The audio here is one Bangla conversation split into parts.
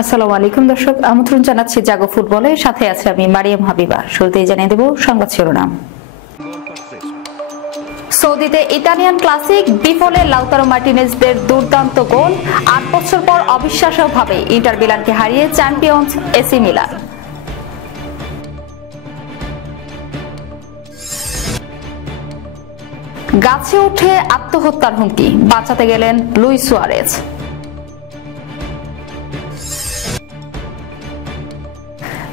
আসসালামু আলাইকুম দর্শক, আমন্ত্রণ জানাচ্ছি জাগো ফুটবলের সাথে আছে আমি মারিয়াম হাবিবা। শুরুতেই জানিয়ে দেব সংবাদ শিরোনাম। সৌদিতে ইতালিয়ান ক্লাসিক বিফলে লাউতারো মার্টিনেজদের দুর্দান্ত গোল। ৮ বছর পর অবিশ্বাস্যভাবে ইন্টার মিলানকে হারিয়ে চ্যাম্পিয়ন্স এসি মিলান। গাছে উঠে আত্মহত্যার হুমকি, বাঁচাতে গেলেন লুইস সুয়ারেজ।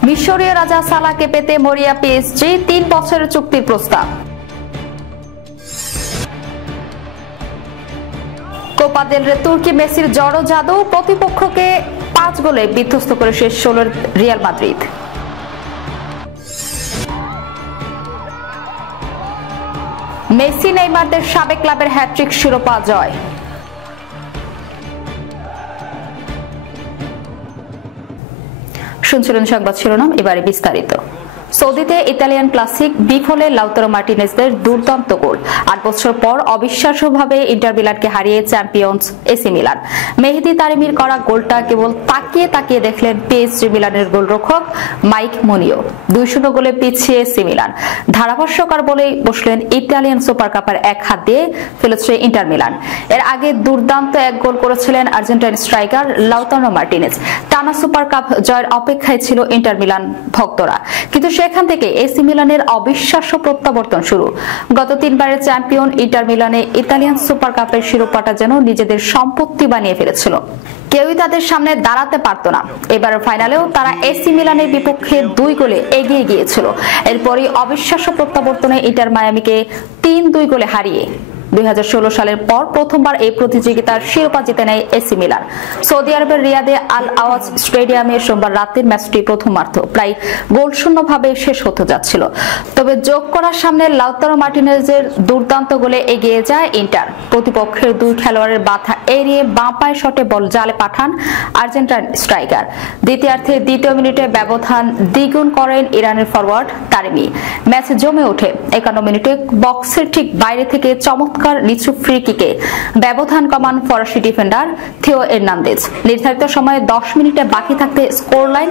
মিশরীয় রাজা সালাহকে পেতে মরিয়া পিএসজি, ৩ বছরের চুক্তির প্রস্তাব। কোপা দেল রে তুর্কি মেসির জড়ো জাদু, প্রতিপক্ষকে ৫ গোলে বিধ্বস্ত করে শেষ ১৬ রিয়াল মাদ্রিদ। মেসি নেইমারদের সাবেক ক্লাবের হ্যাট্রিক, শিরোপা জয়। শুনছিলেন সংবাদ শিরোনাম, এবারে বিস্তারিত। সৌদিতে ইতালিয়ান ক্লাসিক বিফলে লাউতারো মার্টিনেজদের দুর্দান্ত গোল। ৮ বছর পর অবিশ্বাস্যভাবে ইন্টার মিলানকে হারিয়ে চ্যাম্পিয়ন্স এসি মিলান। মেহেদি তারিমির করা গোলটা কেবল তাকিয়ে তাকিয়ে দেখলেন পিএসজি মিলানের গোলরক্ষক মাইক মোনিও। ২-০ গোলে পিছিয়ে এসি মিলান। ধারাভাষ্যকার বলেই বসলেন ইতালিয়ান সুপার কাপের এক হাত দিয়ে ফেলেছে ইন্টার মিলান। এর আগে দুর্দান্ত এক গোল করেছিলেন আর্জেন্টাইন স্ট্রাইকার লাউতারো মার্টিনেজ। টানা সুপার কাপ জয়ের অপেক্ষায় ছিল ইন্টার মিলান ভক্তরা, কিন্তু সেখান থেকে এসি মিলানের অবিশ্বাস্য প্রত্যাবর্তন শুরু। গত ৩ বারের চ্যাম্পিয়ন ইন্টার মিলানে ইতালিয়ান সুপার কাপের শিরোপাটা যেন নিজেদের সম্পত্তি বানিয়ে ফেলেছিল। কেউই তাদের সামনে দাঁড়াতে পারত না। এবারের ফাইনালেও তারা এসি মিলানের বিপক্ষে ২ গোলে এগিয়ে গিয়েছিল। এরপরই অবিশ্বাস্য প্রত্যাবর্তনে ইন্টার মায়ামিকে ৩-২ গোলে হারিয়ে ২০১৬ সালের পর প্রথমবার এই প্রতিযোগিতার শিরোপা জিতে নেয় এসি মিলান। সৌদি আরবের রিয়াদে আল আওয়াজ স্টেডিয়ামে সোমবার রাতের ম্যাচটি প্রথমার্ধ প্রায় গোলশূন্যভাবে শেষ হতে যাচ্ছিল। তবে যোগ করার সামনে লাউতারো মার্টিনেজের দুর্দান্ত গোলে এগিয়ে যায় ইন্টার। প্রতিপক্ষের ২ খেলোয়াড়ের বাধা এড়িয়ে বাঁ পায়ের শটে বল জালে পাঠান আর্জেন্টাইন স্ট্রাইকার। দ্বিতীয়ার্ধের ২য় মিনিটে ব্যবধান দ্বিগুণ করেন ইরানের ফরওয়ার্ড তারিমি। ম্যাচ জমে ওঠে। ৫১ মিনিটে বক্সের ঠিক বাইরে থেকে চমৎকার নিচু ফ্রি কিকে ব্যবধান কমান ফরাসি ডিফেন্ডার থিও এর্নান্দেজ। নির্ধারিত সময়ে ১০ মিনিটে বাকি থাকতে স্কোর লাইন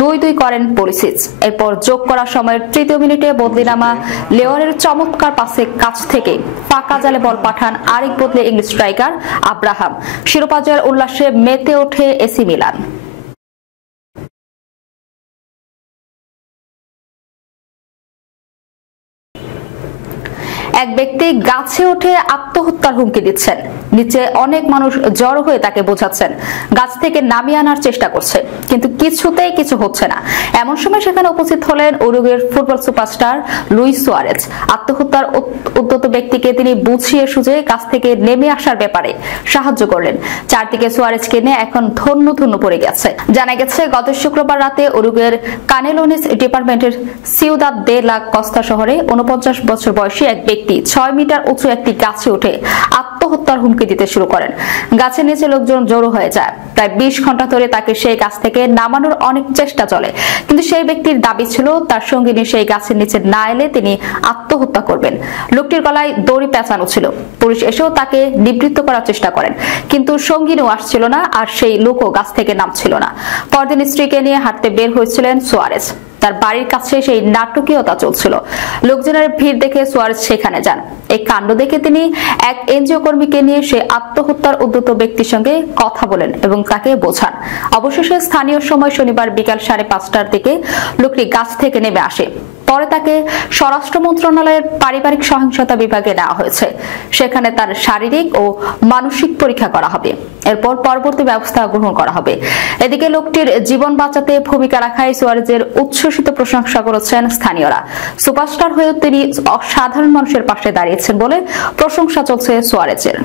২-২ করেন পুলিসিচ। এরপর যোগ করার সময়ের ৩য় মিনিটে বদলিনামা লেওয়ারের চমৎকার পাসে কাছ থেকে ফাঁকা জালে বল পাঠান আরেক বদলে ইংলিশ স্ট্রাইকার আব্রাহাম। শিরোপা জয়ের উল্লাসে মেতে ওঠে এসি মিলান। এক ব্যক্তি গাছে উঠে আত্মহত্যার হুমকি দিচ্ছেন। নিচে অনেক মানুষ জড়ো হয়ে তাকে বোঝাচ্ছেন, গাছ থেকে নামিয়ে আনার চেষ্টা করছে, কিন্তু কিছুতেই কিছু হচ্ছে না। এমন সময় সেখানে উপস্থিত হলেন উরুগুয়ের ফুটবল সুপারস্টার লুইস সুয়ারেজ। আত্মহত্যার উদ্যত ব্যক্তিকে তিনি বুঝিয়ে সুঝে গাছ থেকে নেমে আসার ব্যাপারে সাহায্য করলেন। চারদিকে সুয়ারেজকে নিয়ে এখন ধন্য ধন্য পড়ে গেছে। জানা গেছে, গত শুক্রবার রাতে উরুগুয়ের কানেলোনিস ডিপার্টমেন্টের সিউদাদ দে লা কস্তা শহরে ৪৯ বছর বয়সী এক ব্যক্তি ৬ মিটার উঁচু একটি গাছে উঠে আত্মহত্যার হুমকি দিতে শুরু করেন। গাছের নিচে লোকজন জড়ো হয়ে যায়। প্রায় ২০ ঘন্টা ধরে তাকে সেই গাছ থেকে নামানোর অনেক চেষ্টা চলে, কিন্তু সেই ব্যক্তির দাবি ছিল তার সঙ্গিনী সেই গাছের নিচে না এলে তিনি আত্মহত্যা করবেন। লোকটির গলায় দড়ি পেঁচানো ছিল। পুলিশ এসেও তাকে নিবৃত্ত করার চেষ্টা করেন, কিন্তু সঙ্গিনীও আসছিল না, আর সেই লোকও গাছ থেকে নামছিল না। পরদিন স্ত্রীকে নিয়ে হাঁটতে বের হয়েছিলেন সুয়ারেজ। তার বাড়ির কাছে সেই নাটকীয়তা চলছিল। লোকজনের ভিড় দেখে সুয়ারেজ সেখানে যান। এই কাণ্ড দেখে তিনি এক এনজিও কর্মীকে নিয়ে সেই আত্মহত্যার উদ্যত ব্যক্তির সঙ্গে কথা বলেন এবং তাকে বোঝান। অবশেষে স্থানীয় সময় শনিবার বিকাল ৫:৩০টার দিকে লোকটি গাছ থেকে নেমে আসে। পরে তাকে স্বরাষ্ট্র মন্ত্রণালয়ের পারিবারিক সহিংসতা বিভাগে নেওয়া হয়েছে। সেখানে তার শারীরিক ও মানসিক পরীক্ষা করা হবে। এরপর পরবর্তী ব্যবস্থা গ্রহণ করা হবে। এদিকে লোকটির জীবন বাঁচাতে ভূমিকা রাখায় সুয়ারেজের উচ্ছ্বসিত প্রশংসা করেছেন স্থানীয়রা। সুপারস্টার হয়েও তিনি সাধারণ মানুষের পাশে দাঁড়িয়েছেন বলে প্রশংসা চলছে সুয়ারেজের।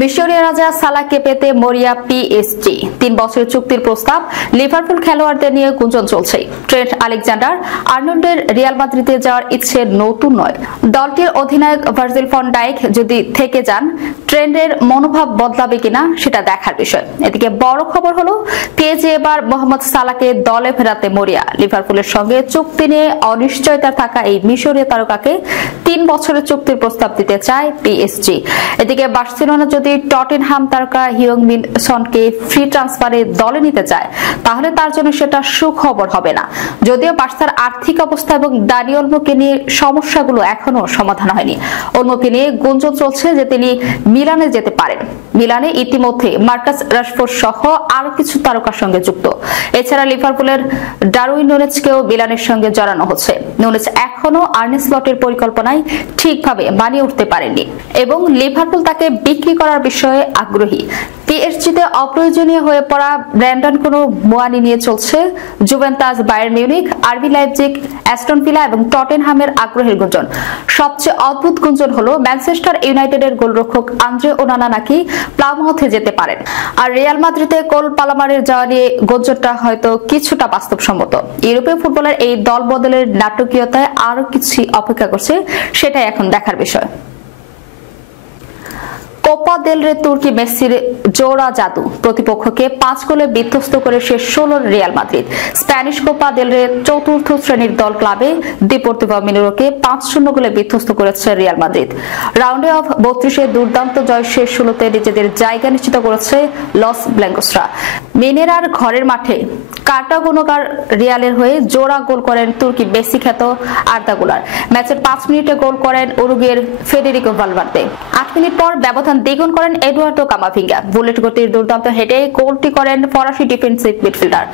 মিশরীয় রাজা সালাহকে পেতে মরিয়া পিএসজি, ৩ বছরের চুক্তির প্রস্তাব। লিভারপুল খেলোয়াড়দের নিয়ে গুঞ্জন চলছে। ট্রেন্ট আলেকজান্ডার আর্নল্ডের রিয়াল মাদ্রিদে যাওয়ার ইচ্ছে নতুন নয়। দলটির অধিনায়ক ভার্জিল ফন ডাইক যদি থেকে যান, ট্রেন্ডের মনোভাব বদলাবে কিনা সেটা দেখার বিষয়। এদিকে বড় খবর হলো, পিএসজি এবার মোহাম্মদ সালাহকে দলে ফেরাতে মরিয়া। লিভারপুলের সঙ্গে চুক্তি নিয়ে অনিশ্চয়তা থাকা এই মিশরীয় তারকাকে ৩ বছরের চুক্তির প্রস্তাব দিতে চায় পিএসজি। এদিকে বার্সেলোনা যদি যদি টটেনহাম তারকা হিউং-মিন সনকে ফ্রি ট্রান্সফারে দলে নিতে চায় তাহলে তার জন্য সেটা সুখবর হবে না। যদিও বার্সার আর্থিক অবস্থা এবং দানি ওলমোকে নিয়ে সমস্যাগুলো এখনো সমাধান হয়নি। ওলমোকে নিয়ে গুঞ্জন চলছে যে তিনি মিলানে যেতে পারেন। মিলানে ইতিমধ্যে মার্কাস রাশফোর্ড সহ আরো কিছু তারকার সঙ্গে যুক্ত। এছাড়া লিভারপুলের ডারউইন নুনেজকেও মিলানের সঙ্গে জড়ানো হচ্ছে। নুনেজ এখনো আর্নে স্লটের পরিকল্পনায় ঠিকভাবে মানিয়ে উঠতে পারেননি এবং লিভারপুল তাকে বিক্রি করার বিষয়ে আগ্রহী। পিএসজিতে অপ্রয়োজনীয় হয়ে পড়া ব্র্যান্ডন কোনো মোয়ানি নিয়ে চলছে জুভেন্টাস, বায়ার্ন মিউনিখ, আরবি লাইপজিগ, অ্যাস্টন ভিলা এবং টটেনহামের আগ্রহের গুঞ্জন। সবচেয়ে অদ্ভুত গুঞ্জন হলো ম্যানচেস্টার ইউনাইটেডের গোলরক্ষক আন্দ্রে ওনানা নাকি প্লামহাউথে যেতে পারেন। আর রিয়াল মাদ্রিদে কোল পালামারের যাওয়া নিয়ে গুঞ্জনটা হয়তো কিছুটা বাস্তবসম্মত। ইউরোপীয় ফুটবলের এই দল বদলের নাটকীয়তায় আরো কিছু অপেক্ষা করছে, সেটাই এখন দেখার বিষয়। কোপা দেল রে তুর্কি মেসির জোড়া জাদু, প্রতিপক্ষকে 5 গোলে বিধ্বস্ত করে শেষ 16 Real Madrid. Spanish Copa del রে চতুর্থ শ্রেণীর দল ক্লাবে দেপোর্তিভো মিনেইরোকে 5-0 গোলে বিধ্বস্ত করেছে রিয়াল মাদ্রিদ। রাউন্ডে অফ 32-এ দুর্দান্ত জয় শেষ 16তে নিজেদের জায়গা নিশ্চিত করেছে লস ব্ল্যাঙ্কোসরা। মিনেরার ঘরের মাঠে কাটাগোনাগার রিয়ালের হয়ে জোড়া গোল করেন তুর্কি বেসি খ্যাত আর্দা গুলার। ম্যাচের 5 মিনিটে গোল করেন উরুগুয়ের ফেডেরিকো ভালভার্দে। 8 মিনিট পর ব্যবধান দ্বিগুণ করেন এডুয়ার্ডো কামাভিঙ্গা। বুলেট গতির দুর্দান্ত হেডে গোলটি করেন ফরাসি ডিফেন্সিভ মিডফিল্ডার।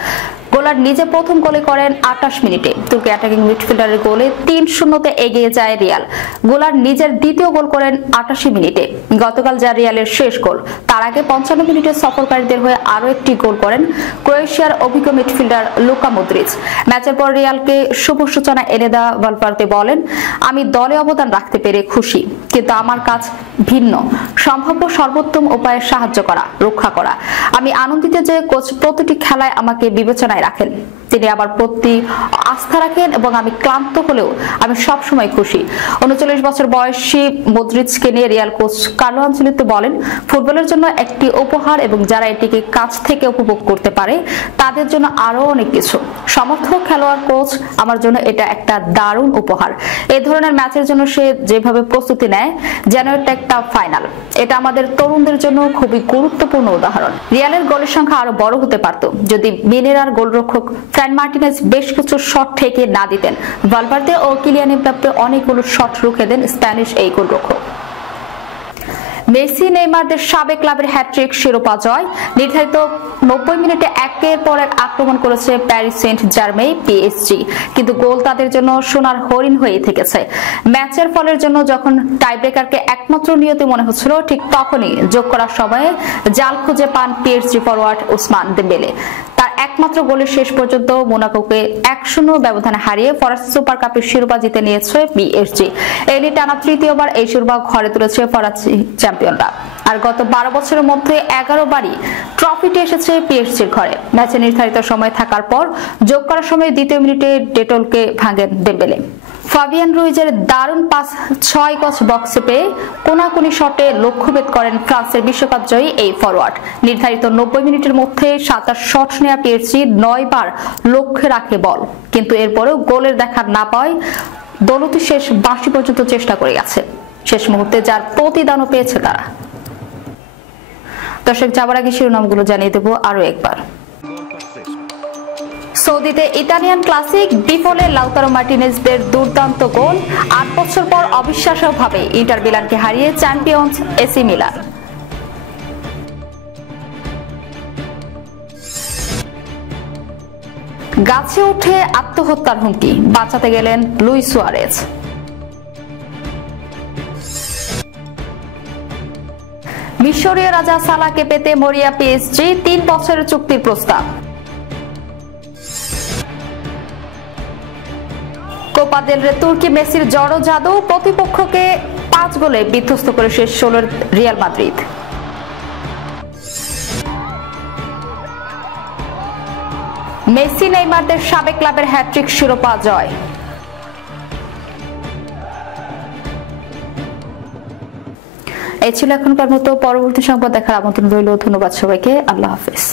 গোলার নিজে প্রথম গোলে করেন 28 মিনিটে। তুর্কি অ্যাটাকিং মিডফিল্ডারের গোলে 3-0তে এগিয়ে যায় রিয়াল। গোলার নিজের দ্বিতীয় গোল করেন 88 মিনিটে। গতকাল যা রিয়ালের শেষ গোল। তার আগে 55 মিনিটে সফরকারীদের হয়ে আরো একটি গোল করেন ক্রোয়েশিয়ার অভিজ্ঞ মিডফিল্ডার লুকা মদ্রিচ। ম্যাচের পর রিয়ালকে শুভ সূচনা এনে দেওয়া ভালভার্দে বলেন, আমি দলে অবদান রাখতে পেরে খুশি, কিন্তু আমার কাজ ভিন্ন। সম্ভাব্য সর্বোত্তম উপায়ে সাহায্য করা, রক্ষা করা। আমি আনন্দিত যে কোচ প্রতিটি খেলায় আমাকে বিবেচনায় রাখেন। তিনি আমার প্রতি আস্থা রাখেন এবং আমি ক্লান্ত হলেও আমি সবসময় খুশি। 39 বছর বয়সী মদ্রিচকে নিয়ে রিয়াল কোচ কার্লো আনচেলত্তি বলেন, ফুটবলের জন্য একটি উপহার এবং যারা এটিকে কাছ থেকে উপভোগ করতে পারে তাদের জন্য আরো অনেক কিছু। সমর্থক, খেলোয়াড়, কোচ, আমার জন্য এটা একটা দারুণ উপহার। এই ধরনের ম্যাচের জন্য সে যেভাবে প্রস্তুতি নেয় যেন এটা একটা ফাইনাল। এটা আমাদের তরুণদের জন্য খুবই গুরুত্বপূর্ণ উদাহরণ। রিয়ালের গোলের সংখ্যা আরো বড় হতে পারত যদি মিনেরার গোলরক্ষক ফ্রান মার্টিনেজ বেশ কিছু শট ঠেকে না দিতেন। ভালভার্দে ও কিলিয়ান এমবাপ্পে অনেকগুলো শট রুখে দেন স্প্যানিশ এই গোলরক্ষক। মেসি, নেইমারদের সাবেক ক্লাবের হ্যাট্রিক, শিরোপা জয়। নির্ধারিত 90 মিনিটে একের পর এক আক্রমণ করেছে প্যারিস সেন্ট জার্মেই পিএসজি, কিন্তু গোল তাদের জন্য সোনার হরিণ হয়ে থেকেছে। ম্যাচের ফলের জন্য যখন টাইব্রেকারকে একমাত্র নিয়তি মনে হচ্ছিল, ঠিক তখনই যোগ করার সময়ে জাল খুঁজে পান পিএসজি ফরওয়ার্ড ওসমান দেম্বেলে। তার একমাত্র গোলে শেষ পর্যন্ত মোনাকোকে 1-0 ব্যবধানে হারিয়ে ফরাসি সুপার কাপের শিরোপা জিতে নিয়েছে পিএসজি। এই নিয়ে টানা তৃতীয়বার এই শিরোপা ঘরে তুলেছে ফরাসি চ্যাম্পিয়নরা। আর গত 12 বছরের মধ্যে 11 বারই ট্রফিটি এসেছে পিএসজির ঘরে। ম্যাচে নির্ধারিত সময় থাকার পর যোগ করার সময় দ্বিতীয় মিনিটে ডেটলকে ভাঙেন দেম্বেলে। ফাবিয়ান রুইজের দারুণ পাস 6 গজ বক্সে পেয়ে কোনাকুনি শটে লক্ষ্যভেদ করেন ফ্রান্সের বিশ্বকাপ জয়ী এই ফরওয়ার্ড। নির্ধারিত 90 মিনিটের মধ্যে 27 শট নেওয়া পিএসজি 9 বার লক্ষ্যে রাখে বল, কিন্তু এরপরেও গোলের দেখা না পায় দলটি শেষ 82 পর্যন্ত চেষ্টা করে গেছে। শেষ মুহূর্তে যার প্রতিদানও পেয়েছে তারা। দর্শক, যাবার আগে শিরোনামগুলো জানিয়ে দেব আরো একবার। সৌদিতে ইতালিয়ান ক্লাসিক বিফলে লাউতারো মার্টিনেজদের দুর্দান্ত গোল। 8 বছর পর অবিশ্বাস্যভাবে ইন্টার মিলানকে হারিয়ে চ্যাম্পিয়ন্স এসি মিলান। গাছে উঠে আত্মহত্যার হুমকি, বাঁচাতে গেলেন লুইস সুয়ারেজ। মিশরীয় রাজা সালাহকে পেতে মরিয়া পিএসজি, 3 বছরের চুক্তির প্রস্তাব। কোপা দেল রে তুর্কি মেসির জড়ো জাদু, প্রতিপক্ষকে 5 গোলে বিধ্বস্ত করে শেষ 16 রিয়াল মাদ্রিদ। মেসি, নেইমারদের সাবেক ক্লাবের হ্যাট্রিক, শিরোপা জয়। এই ছিল এখনকার মতো। পরবর্তী সংবাদ দেখার আমন্ত্রণ রইল। ধন্যবাদ সবাইকে। আল্লাহ হাফেজ।